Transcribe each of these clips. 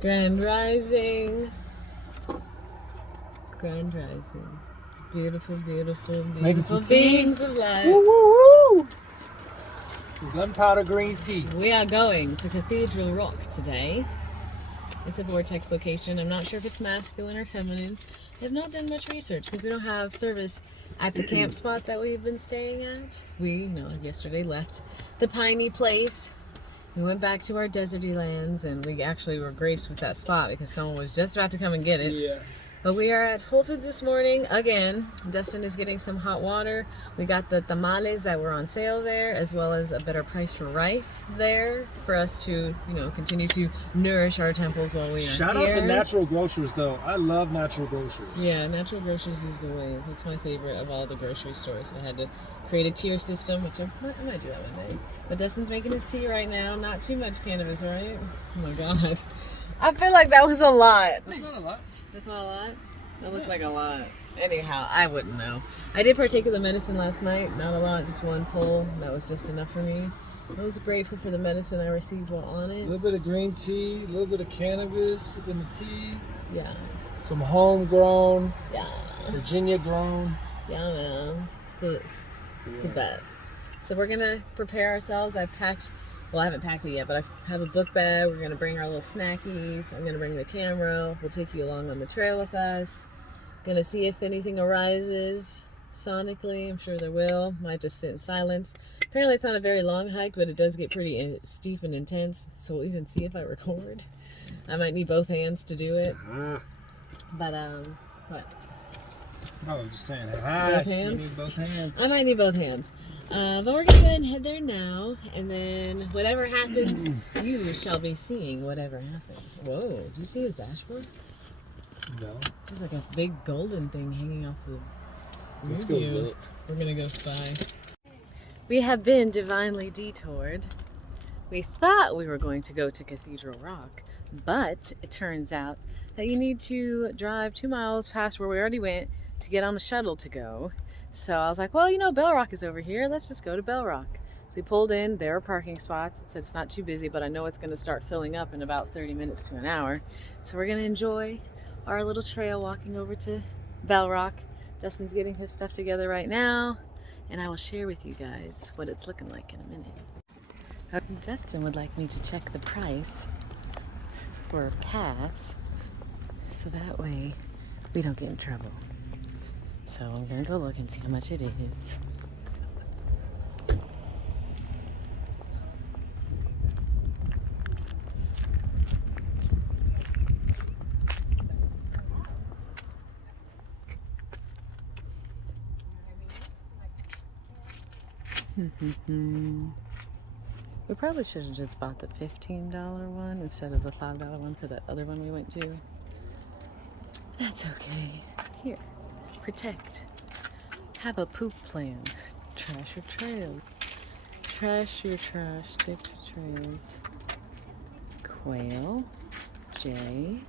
Grand Rising. Grand Rising. Beautiful, beautiful, beautiful beings of light. Woo, woo, woo! Gunpowder green tea. We are going to Cathedral Rock today. It's a Vortex location. I'm not sure if it's masculine or feminine. I've not done much research because we don't have service at the camp spot that we've been staying at. We, yesterday left the piney place. We went back to our deserty lands, and we actually were graced with that spot because someone was just about to come and get it. Yeah. But we are at Whole Foods this morning again. Dustin is getting some hot water. We got the tamales that were on sale there, as well as a better price for rice there for us to, continue to nourish our temples while we are here. Shout out to Natural Grocers, though. I love Natural Grocers. Yeah, Natural Grocers is the way. That's my favorite of all the grocery stores. I had to create a tier system, which I might do that one day. But Dustin's making his tea right now. Not too much cannabis, right? Oh my God. I feel like that was a lot. That's not a lot. That's not a lot? That looks like a lot. Anyhow, I wouldn't know. I did partake of the medicine last night. Not a lot, just one pull. That was just enough for me. I was grateful for the medicine I received while on it. A little bit of green tea, a little bit of cannabis in the tea. Yeah. Some homegrown. Yeah. Virginia grown. Yeah, man. It's the best. So we're going to prepare ourselves. I haven't packed it yet, but I have a book bag. We're going to bring our little snackies. I'm going to bring the camera. We'll take you along on the trail with us. Going to see if anything arises sonically. I'm sure there will. Might just sit in silence. Apparently it's not a very long hike, but it does get pretty steep and intense. So we'll even see if I record. I might need both hands to do it. But, what? I was just saying. Both hands? You need both hands. I might need both hands. But we're going to go ahead and head there now, and then whatever happens, you shall be seeing whatever happens. Whoa, did you see his dashboard? No. There's like a big golden thing hanging off the Let's go view. look. We're going to go spy. We have been divinely detoured. We thought we were going to go to Cathedral Rock, but it turns out that you need to drive 2 miles past where we already went to get on a shuttle to go. So I was like, well, Bell Rock is over here. Let's just go to Bell Rock. So we pulled in. There are parking spots. It said it's not too busy, but I know it's going to start filling up in about 30 minutes to an hour. So we're going to enjoy our little trail walking over to Bell Rock. Justin's getting his stuff together right now, and I will share with you guys what it's looking like in a minute. Dustin would like me to check the price for a pass, so that way we don't get in trouble. So I'm gonna go look and see how much it is. We probably should have just bought the $15 one instead of the $5 one for that other one we went to. That's okay. Here. Protect. Have a poop plan. Trash your trails. Trash your trash. Stick to trails. Quail. Jay.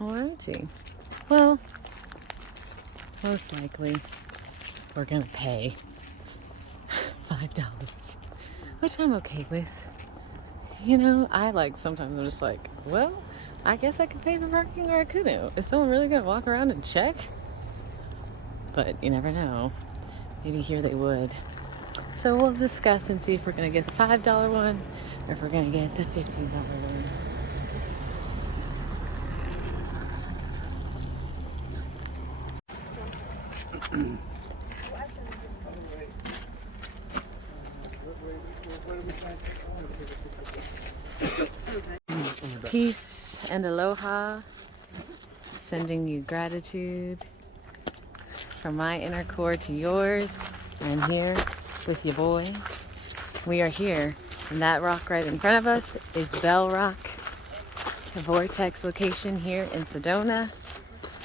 Alrighty. Well, most likely we're gonna pay $5, which I'm okay with. Sometimes I'm just like, well, I guess I could pay for parking or I couldn't. Is someone really gonna walk around and check? But you never know. Maybe here they would. So we'll discuss and see if we're gonna get the $5 one or if we're gonna get the $15 one. Peace and aloha. Sending you gratitude from my inner core to yours. I'm here with your boy. We are here, and that rock right in front of us is Bell Rock, the Vortex location here in Sedona.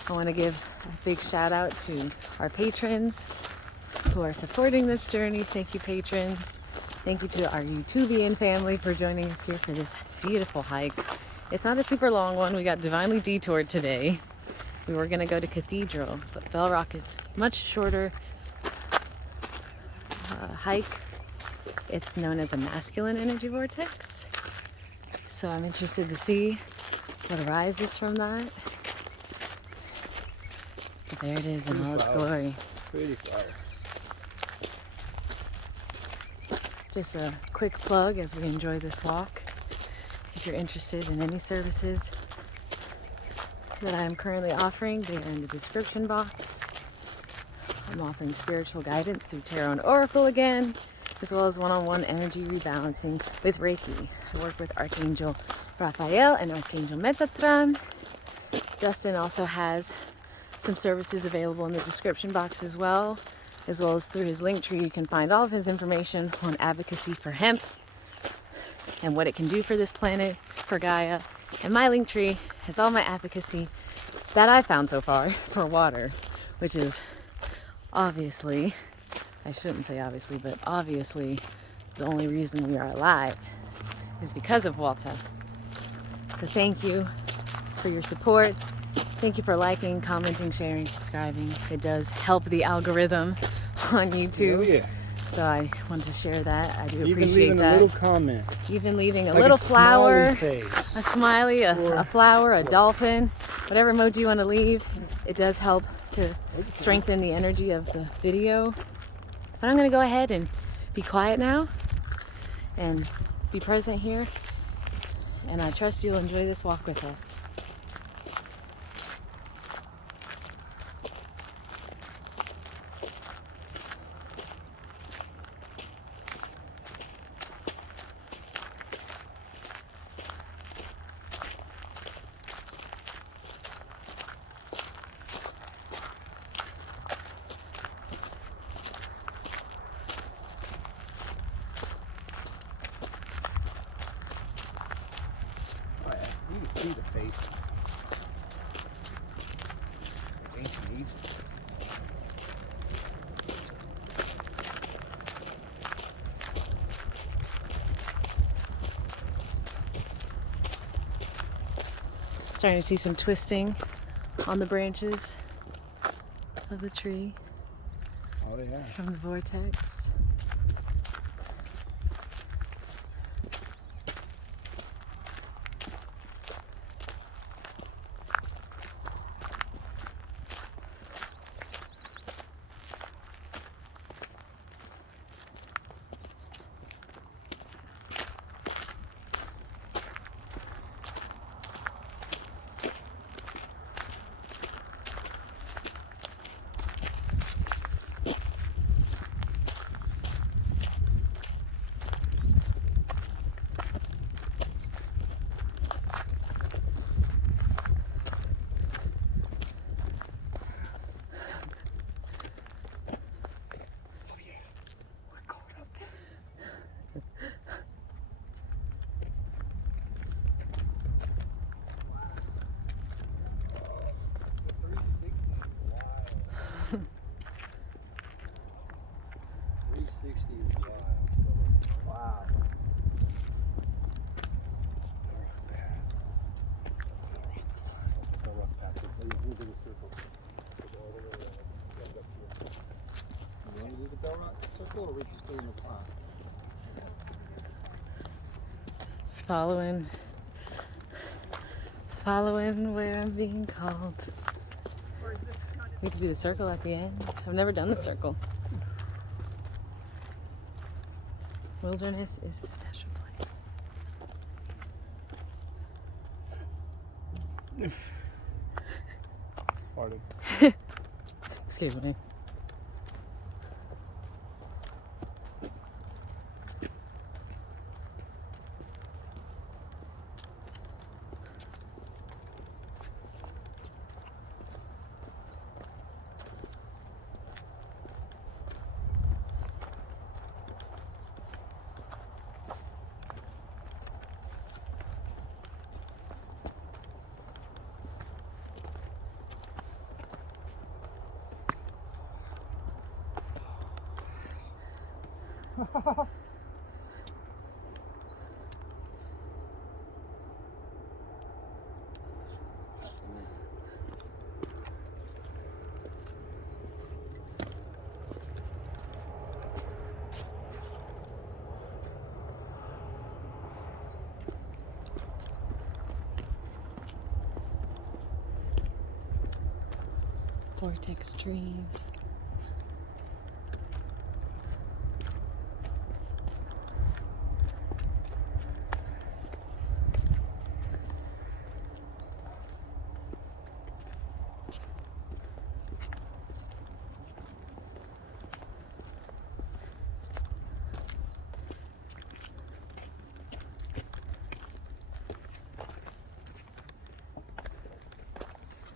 I want to give a big shout out to our patrons who are supporting this journey. Thank you, patrons. Thank you to our YouTubian family for joining us here for this beautiful hike. It's not a super long one. We got divinely detoured today. We were going to go to Cathedral, but Bell Rock is much shorter hike. It's known as a masculine energy vortex. So I'm interested to see what arises from that. But there it is in all its glory. Pretty flower. Just a quick plug as we enjoy this walk. If you're interested in any services that I am currently offering, they are in the description box. I'm offering spiritual guidance through tarot and oracle again, as well as one-on-one energy rebalancing with Reiki. I work with Archangel Raphael and Archangel Metatron. Justin also has some services available in the description box as well as through his link tree. You can find all of his information on advocacy for hemp and what it can do for this planet, for Gaia. And my link tree has all my advocacy that I found so far for water, which is obviously, I shouldn't say obviously, but obviously the only reason we are alive is because of water. So thank you for your support. Thank you for liking, commenting, sharing, subscribing. It does help the algorithm on YouTube. Oh, yeah. So I wanted to share that. I do Even appreciate leaving that. a little comment. Even leaving a Like little a flower, smiley face. a smiley, Or a flower, a dolphin, whatever emoji you want to leave. It does help to strengthen the energy of the video. But I'm going to go ahead and be quiet now and be present here. And I trust you'll enjoy this walk with us. You can see the faces. It's ancient Egypt. Starting to see some twisting on the branches of the tree Oh yeah. from the vortex. Wow. You want to do the bell rock circle, or we just doing the pond? Just following where I'm being called. We could do the circle at the end. I've never done the circle. Wilderness is a special place. Pardon. Excuse me. Vortex trees.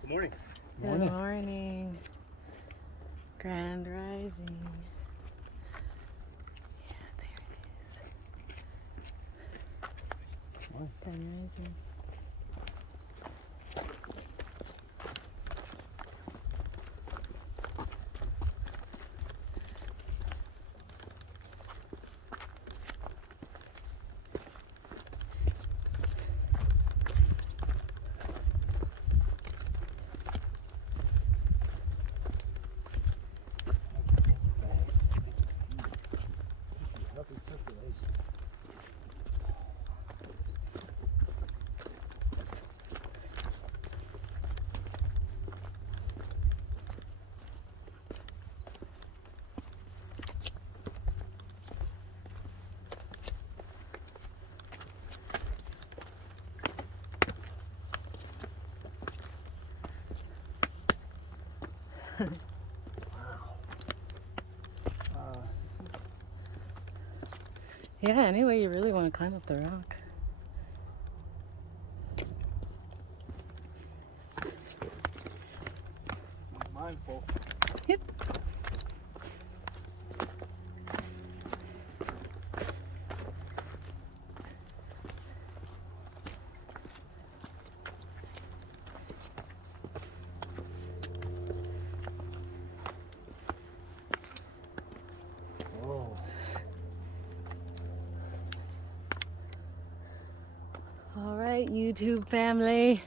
Good morning. Good morning. Grand rising. Yeah, there it is. Morning. Grand rising. Healthy circulation. Yeah, anyway, you really want to climb up the rock. Mindful. Yep. Whoa. All right, YouTube family.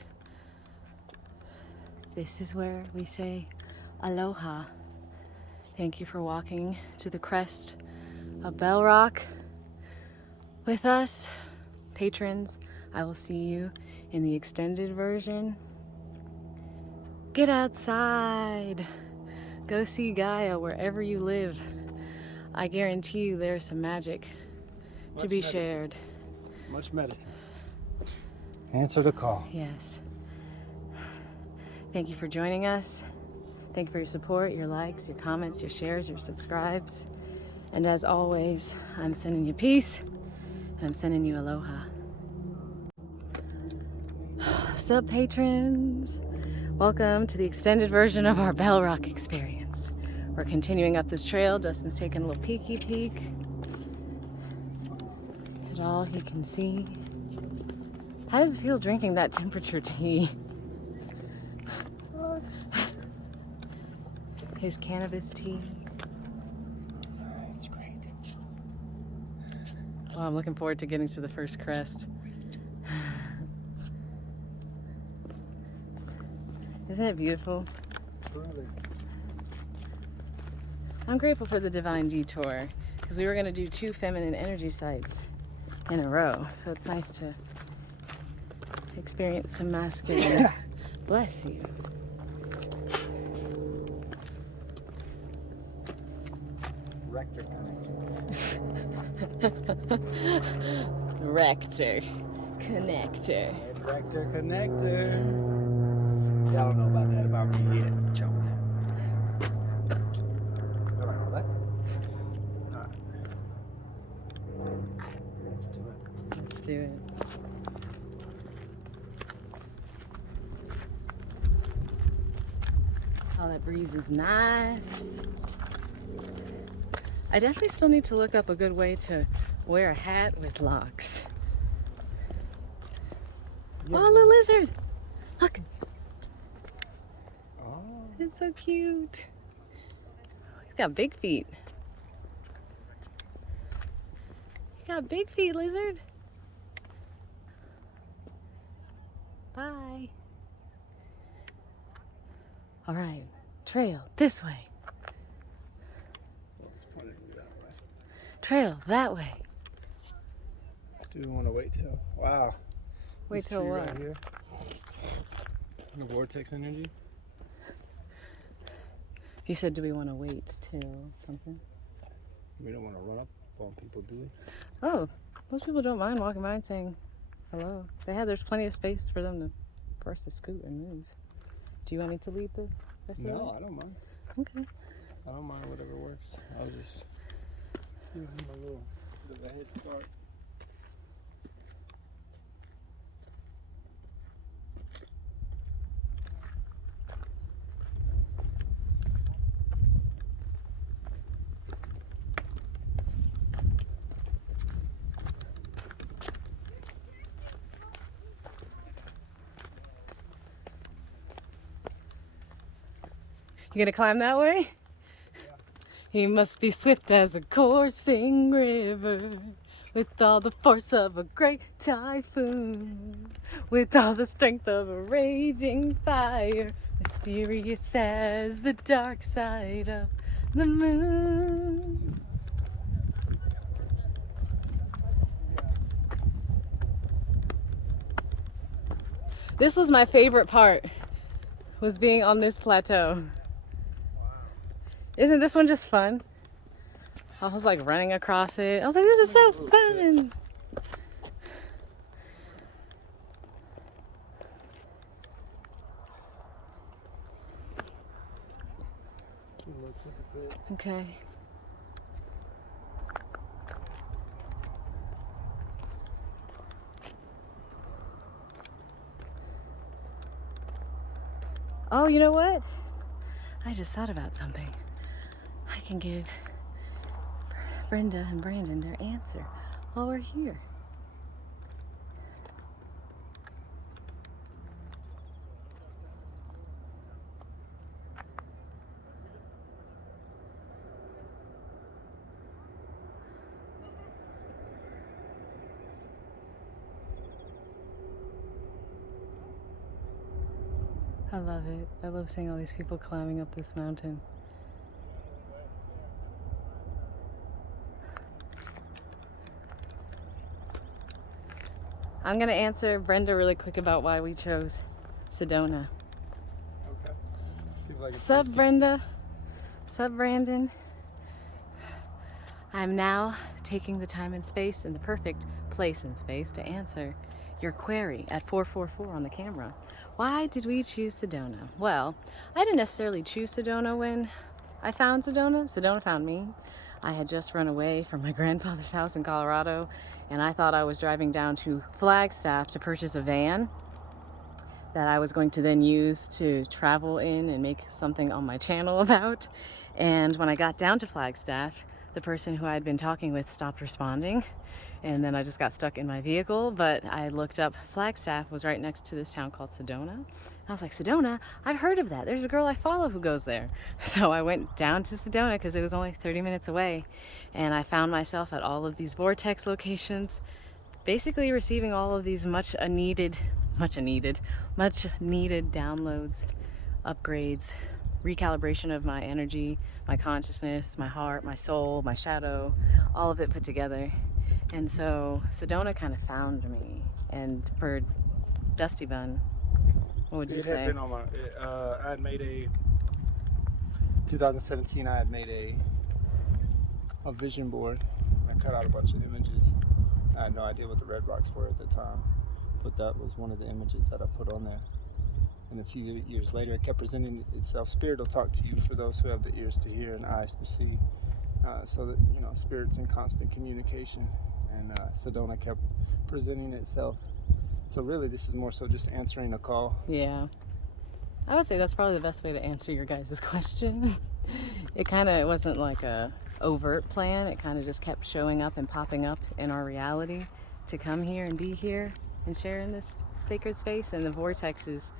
This is where we say aloha. Thank you for walking to the crest of Bell Rock with us. Patrons, I will see you in the extended version. Get outside. Go see Gaia wherever you live. I guarantee you there's some magic to be shared. Much medicine. Answer the call. Yes. Thank you for joining us. Thank you for your support, your likes, your comments, your shares, your subscribes. And as always, I'm sending you peace and I'm sending you aloha. Sup, patrons? Welcome to the extended version of our Bell Rock experience. We're continuing up this trail. Dustin's taking a little peeky peek at all he can see. How does it feel drinking that temperature tea? His cannabis tea. It's great. Well, I'm looking forward to getting to the first crest. Isn't it beautiful? Brother. I'm grateful for the divine detour because we were going to do 2 feminine energy sites in a row. So it's nice to experience some masculine. Bless you. Rector Rector connector. Rector connector. Y'all don't know about that about me yet. Joey. Alright, what? Alright. Let's do it. Let's do it. Oh, that breeze is nice. I definitely still need to look up a good way to wear a hat with locks. Yeah. Oh, little lizard. Look, Oh. it's so cute. He's got big feet. You got big feet, lizard. Bye. All right, trail this way. Let's put it that way. Trail that way. Do we want to wait till? Wow. Wait This till tree what? Right here. The vortex energy. He said, do we want to wait till something? We don't want to run up on people, do we? Oh, most people don't mind walking by and saying hello. There's plenty of space for us to scoot and move. Do you want me to lead the rest of the way? No, I don't mind. Okay. I don't mind, whatever works. I was just giving him a little bit of a head start. You gonna climb that way? Yeah. He must be swift as a coursing river, with all the force of a great typhoon, with all the strength of a raging fire, mysterious as the dark side of the moon. This was my favorite part, was being on this plateau. Wow. Isn't this one just fun? I was like running across it. I was like, this is so fun. Okay. Oh, you know what? I just thought about something. I can give Brenda and Brandon their answer while we're here. I love it. I love seeing all these people climbing up this mountain. I'm gonna answer Brenda really quick about why we chose Sedona. Okay. Like Sup, Brenda? Sup, Brandon? I'm now taking the time and space in the perfect place and space to answer your query at 444 on the camera. Why did we choose Sedona? Well, I didn't necessarily choose Sedona when I found Sedona. Sedona found me. I had just run away from my grandfather's house in Colorado, and I thought I was driving down to Flagstaff to purchase a van that I was going to then use to travel in and make something on my channel about. And when I got down to Flagstaff, the person who I had been talking with stopped responding, and then I just got stuck in my vehicle. But I looked up, Flagstaff was right next to this town called Sedona. And I was like, Sedona? I've heard of that. There's a girl I follow who goes there. So I went down to Sedona because it was only 30 minutes away, and I found myself at all of these Vortex locations, basically receiving all of these much needed downloads, upgrades, recalibration of my energy, my consciousness, my heart, my soul, my shadow, all of it put together. And so Sedona kind of found me. And for Dusty Bun, what would you say? It had been on my, I had made 2017, I had made a vision board. I cut out a bunch of images. I had no idea what the red rocks were at the time, but that was one of the images that I put on there. And a few years later, it kept presenting itself. Spirit will talk to you for those who have the ears to hear and eyes to see. So that, you know, Spirit's in constant communication. And Sedona kept presenting itself. So really, this is more so just answering a call. Yeah. I would say that's probably the best way to answer your guys' question. It wasn't like a overt plan. It kind of just kept showing up and popping up in our reality to come here and be here and share in this sacred space. And the vortexes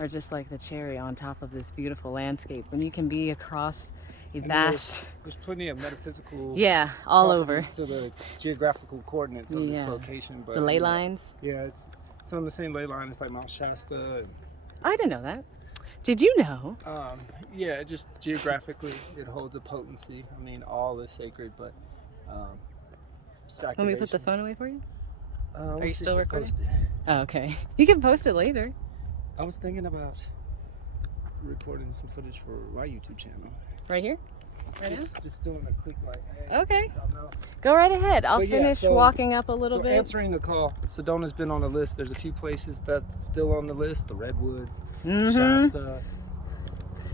are just like the cherry on top of this beautiful landscape. When you can be across a vast... There's plenty of metaphysical... Yeah, all over. To the geographical coordinates of this location. But the ley lines? Yeah, it's on the same ley line as like Mount Shasta. And, I didn't know that. Did you know? Yeah, just geographically, it holds a potency. I mean, all is sacred, but Let me put the phone away for you? Are you still recording? Post it. Oh, okay. You can post it later. I was thinking about recording some footage for my YouTube channel. Right here? Right Just doing a quick like. Hey, Okay. Go right ahead. I'll But yeah, finish so- walking up a little So bit. answering the call, Sedona's been on the list. There's a few places that's still on the list. The Redwoods, Mm-hmm. Shasta,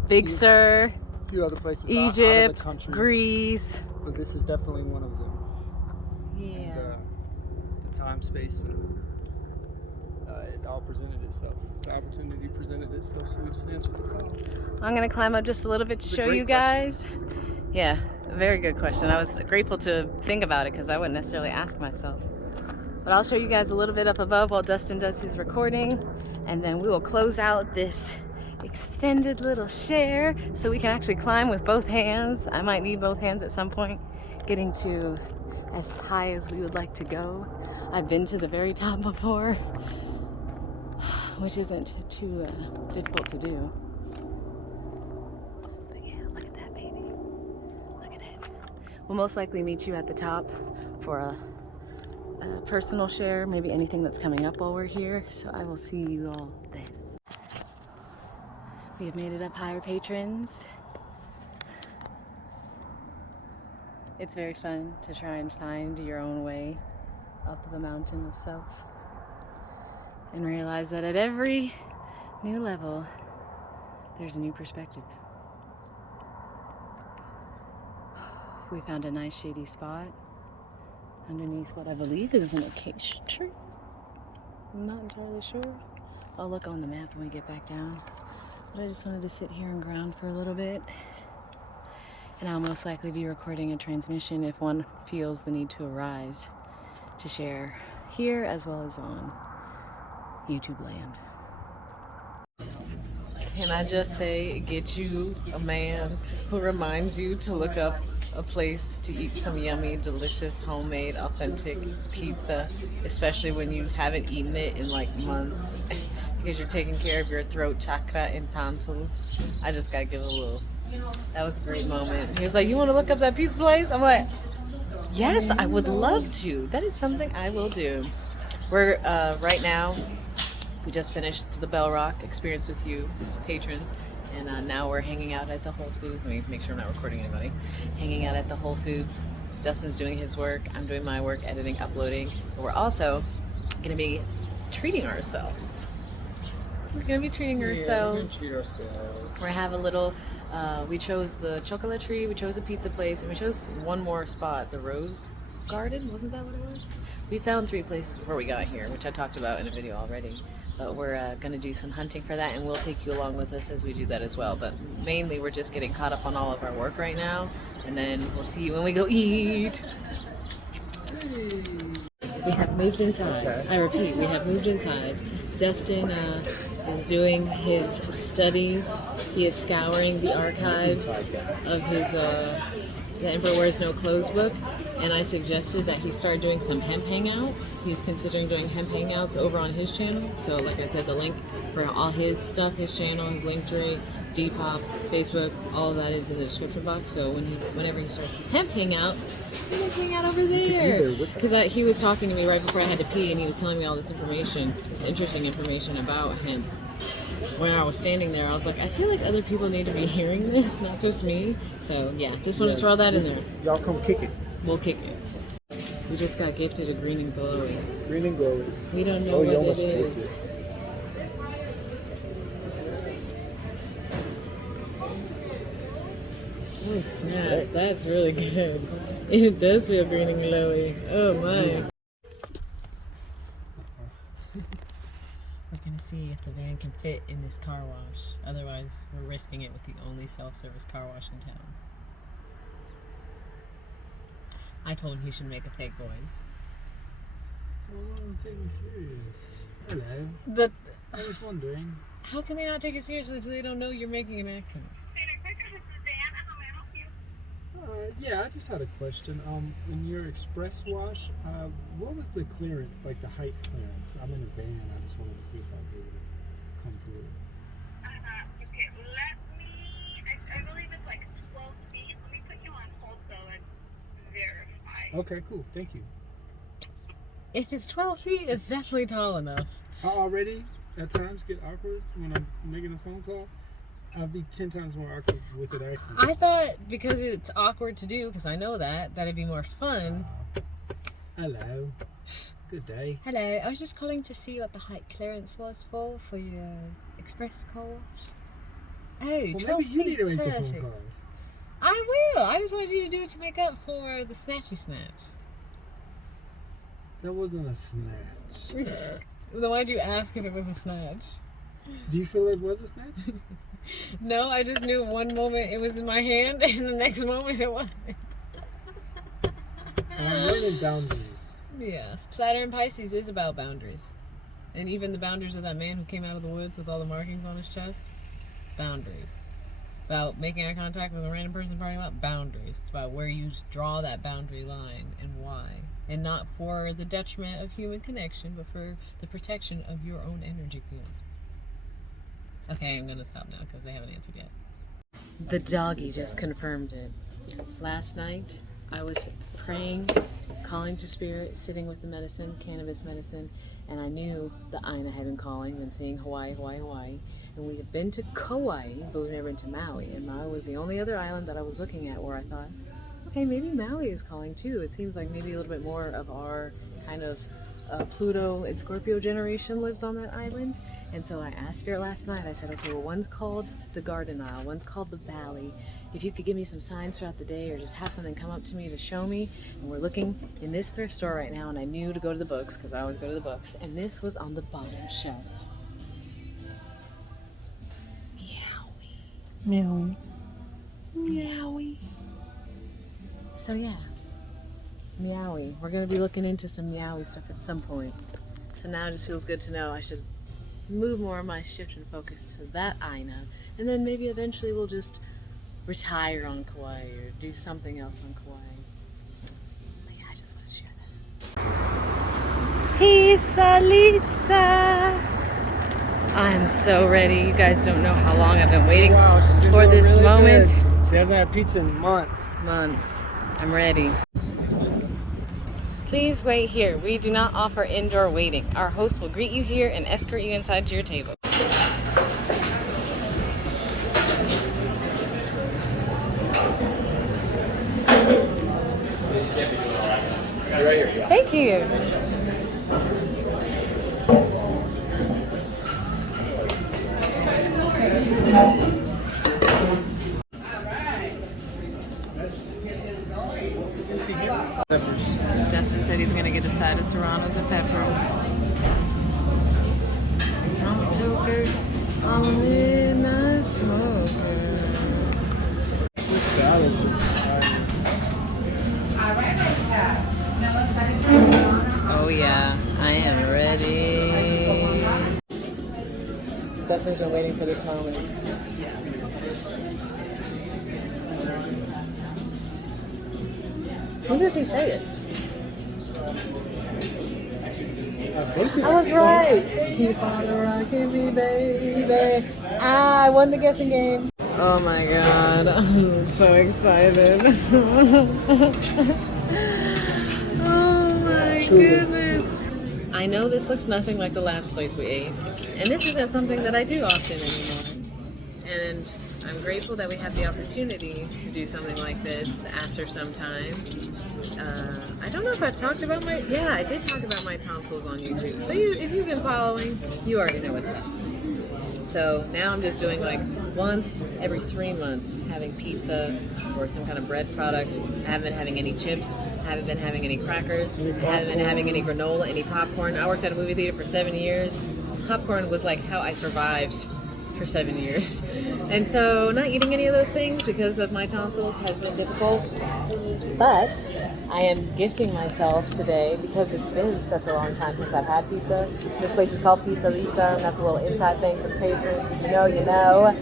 Big Sur, a few other places out of Egypt, the country. Greece. But this is definitely one of them. Yeah. And the time, space, and it all presented itself. The opportunity presented itself, so we just answered the call. I'm gonna climb up just a little bit to It's a show great you guys. Yeah, a very good question. I was grateful to think about it because I wouldn't necessarily ask myself. But I'll show you guys a little bit up above while Dustin does his recording, and then we will close out this extended little share so we can actually climb with both hands. I might need both hands at some point, getting to as high as we would like to go. I've been to the very top before, which isn't too difficult to do. But yeah, look at that baby. Look at it. We'll most likely meet you at the top for a personal share, maybe anything that's coming up while we're here. So I will see you all then. We have made it up higher, patrons. It's very fun to try and find your own way up the mountain of self and realize that at every new level, there's a new perspective. We found a nice shady spot underneath what I believe is an acacia tree. I'm not entirely sure. I'll look on the map when we get back down. But I just wanted to sit here and ground for a little bit. And I'll most likely be recording a transmission if one feels the need to arise to share here as well as on YouTube land. Can I just say, get you a man who reminds you to look up a place to eat some yummy, delicious, homemade, authentic pizza, especially when you haven't eaten it in like months because you're taking care of your throat chakra and tonsils. I just gotta give a little. That was a great moment. He was like, "You want to look up that pizza place?" I'm like, "Yes, I would love to. That is something I will do." We're right now. We just finished the Bell Rock experience with you, patrons, and now we're hanging out at the Whole Foods. Let me make sure I'm not recording anybody. Hanging out at the Whole Foods. Dustin's doing his work. I'm doing my work, editing, uploading. But we're also going to be treating ourselves. We're going to be treating ourselves. We're gonna treat ourselves. We're going to have a little, we chose the Chocolatry, we chose a pizza place, and we chose one more spot, the Rose Garden. Wasn't that what it was? We found 3 places before we got here, which I talked about in a video already. But we're going to do some hunting for that, and we'll take you along with us as we do that as well. But mainly, we're just getting caught up on all of our work right now, and then we'll see you when we go eat. We have moved inside. Okay. I repeat, we have moved inside. Dustin is doing his studies. He is scouring the archives of his The Emperor Wears No Clothes book. And I suggested that he start doing some hemp hangouts. He's considering doing hemp hangouts over on his channel. So like I said, the link for all his stuff, his channel, his Linktree, Depop, Facebook, all of that is in the description box. So whenever he starts his hemp hangouts, we can hang out over there. Because he was talking to me right before I had to pee, and he was telling me all this information, this interesting information about hemp. When I was standing there, I was like, I feel like other people need to be hearing this, not just me. So yeah, just want to throw that in there. Y'all come kick it. We'll kick it. We just got gifted a green and glowy. Green and glowy. We don't know what it is. Oh snap, that's really good. It does feel green and glowy. Oh my. We're gonna see if the van can fit in this car wash. Otherwise, we're risking it with the only self-service car wash in town. I told him he should make a fake voice. Well, don't take me serious. Hello. I was wondering. How can they not take you seriously if they don't know you're making an accent? Yeah, I just had a question. In your express wash, what was the clearance, like the height clearance? I'm in a van. I just wanted to see if I was able to come through. Okay, I believe it's like 12 feet. Let me put you on hold though and verify. Okay, cool. Thank you. If it's 12 feet, it's definitely tall enough. I already, at times, get awkward when I'm making a phone call. I'll be 10 times more awkward with an accent. I thought because it's awkward to do, because I know that it'd be more fun. Hello. Good day. Hello, I was just calling to see what the height clearance was for your express car wash. Oh, Well, 12 maybe you need to feet, make the phone perfect. calls. I will. I just wanted you to do it to make up for the snatchy snatch. That wasn't a snatch. Then why'd you ask if it was a snatch? Do you feel it was a snatch? No, I just knew one moment it was in my hand and the next moment it wasn't. I'm learning boundaries. Yes, Saturn Pisces is about boundaries. And even the boundaries of that man who came out of the woods with all the markings on his chest. Boundaries. About making eye contact with a random person in the parking lot. Boundaries. It's about where you draw that boundary line and why. And not for the detriment of human connection, but for the protection of your own energy field. Okay, I'm gonna stop now because they haven't answered yet. The doggy just confirmed it. Last night, I was praying, calling to spirit, sitting with the medicine, cannabis medicine, and I knew the Aina had been calling, been seeing Hawaii, Hawaii, Hawaii. And we had been to Kauai, but we've never been to Maui. And Maui was the only other island that I was looking at where I thought, okay, maybe Maui is calling too. It seems like maybe a little bit more of our kind of Pluto and Scorpio generation lives on that island. And so I asked Spirit last night, I said, okay, well, one's called the Garden Isle, one's called the Valley. If you could give me some signs throughout the day or just have something come up to me to show me. And we're looking in this thrift store right now, and I knew to go to the books because I always go to the books. And this was on the bottom shelf. Meowie. Meowie. Meowie. So yeah, Meowie. We're going to be looking into some Meowie stuff at some point. So now it just feels good to know I should move more of my shift and focus to that Aina, and then maybe eventually we'll just retire on Kauai or do something else on Kauai. But yeah, I just want to share that. Pizza Lisa! I'm so ready. You guys don't know how long I've been waiting for this really moment. Good. She hasn't had pizza in months. I'm ready. Please wait here. We do not offer indoor waiting. Our host will greet you here and escort you inside to your table. Right here. Thank you. Peppers. Dustin said he's gonna get a side of serranos and peppers. I'm a joker, I'm a midnight smoker. Oh yeah, I am ready. Dustin's been waiting for this moment. When does he say it? I was right. Keep on rocking me, baby. I won the guessing game. Oh my god, I'm so excited. Oh my goodness. I know this looks nothing like the last place we ate, and this isn't something that I do often anymore. And I'm grateful that we have the opportunity to do something like this after some time. I don't know if I've talked about I did talk about my tonsils on YouTube. So if you've been following, you already know what's up. So now I'm just doing like once every 3 months, having pizza or some kind of bread product. I haven't been having any chips. I haven't been having any crackers. I haven't been having any granola, any popcorn. I worked at a movie theater for 7 years. Popcorn was like how I survived for 7 years. And so not eating any of those things because of my tonsils has been difficult. But I am gifting myself today because it's been such a long time since I've had pizza. This place is called Pizza Lisa, and that's a little inside thing for the patrons. If you know, you know.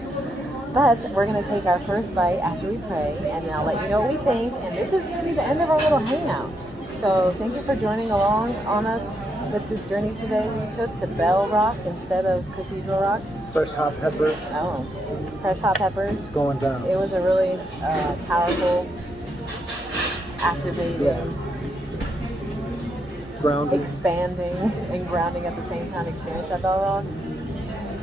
But we're going to take our first bite after we pray, and then I'll let you know what we think. And this is going to be the end of our little hangout. So thank you for joining along on us with this journey today we took to Bell Rock instead of Cathedral Rock. Fresh hot peppers. Oh, fresh hot peppers. It's going down. It was a really powerful, activating, grounding, expanding, and grounding at the same time experience at Bell Rock.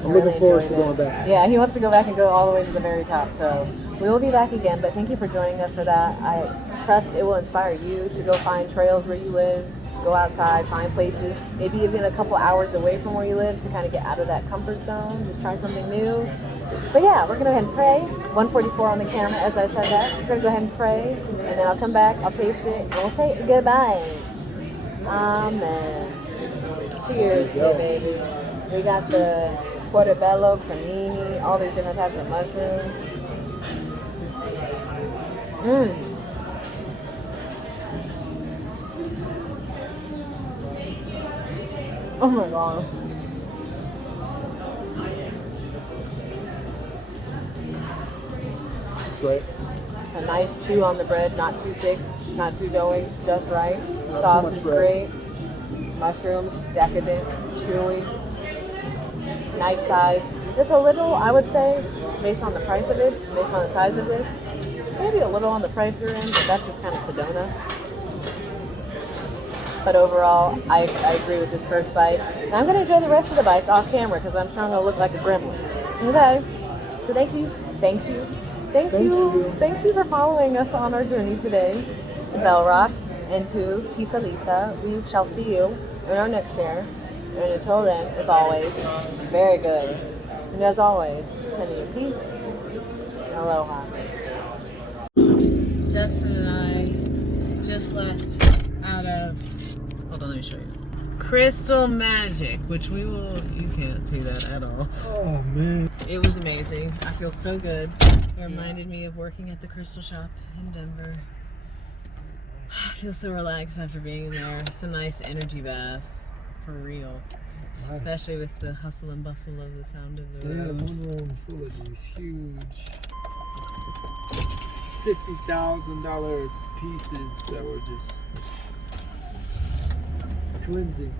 I'm looking forward to going back. Yeah, he wants to go back and go all the way to the very top. So we will be back again, but thank you for joining us for that. I trust it will inspire you to go find trails where you live, to go outside, find places, maybe even a couple hours away from where you live to kind of get out of that comfort zone, just try something new. But yeah, we're going to go ahead and pray. 144 on the camera as I said that. We're going to go ahead and pray, and then I'll come back, I'll taste it, and we'll say goodbye. Amen. Cheers, yeah, baby. We got the portobello, cremini, all these different types of mushrooms. Oh my god. It's great. A nice chew on the bread, not too thick, not too doughy, just right. Not Sauce too much is bread. great. Mushrooms, decadent, chewy. Nice size. It's a little, I would say, based on the price of it, based on the size of this, maybe a little on the pricier end, but that's just kind of Sedona. But overall, I agree with this first bite. And I'm going to enjoy the rest of the bites off camera because I'm sure I'm going to look like a gremlin. Okay? So thanks you for following us on our journey today to Bell Rock and to Pisa Lisa. We shall see you in our next share. And until then, as always, very good. And as always, sending you peace and aloha. Dustin and I just left out of, hold on, let me show you. Crystal Magic, which you can't see that at all. Oh man. It was amazing. I feel so good. It reminded me of working at the Crystal Shop in Denver. I feel so relaxed after being in there. It's a nice energy bath, for real. Nice. Especially with the hustle and bustle of the sound of the Yeah, road. one room full of these huge $50,000 pieces that were just cleansing.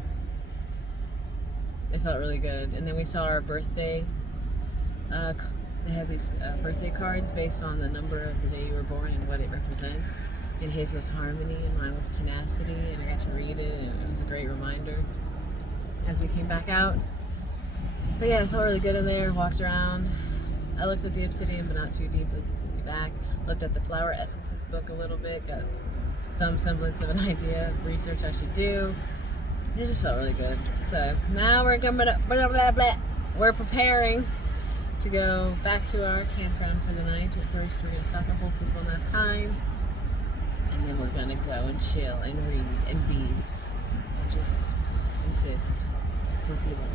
It felt really good. And then we saw our birthday. They had these birthday cards based on the number of the day you were born and what it represents. And his was harmony and mine was tenacity. And I got to read it and it was a great reminder as we came back out. But yeah, it felt really good in there. Walked around. I looked at the obsidian, but not too deeply because we'll be back. Looked at the flower essences book a little bit. Got some semblance of an idea of research I should do. It just felt really good. So now we're coming up. We're preparing to go back to our campground for the night. But first, we're gonna stop at Whole Foods one last time, and then we're gonna go and chill and read and be and just exist. So see you then.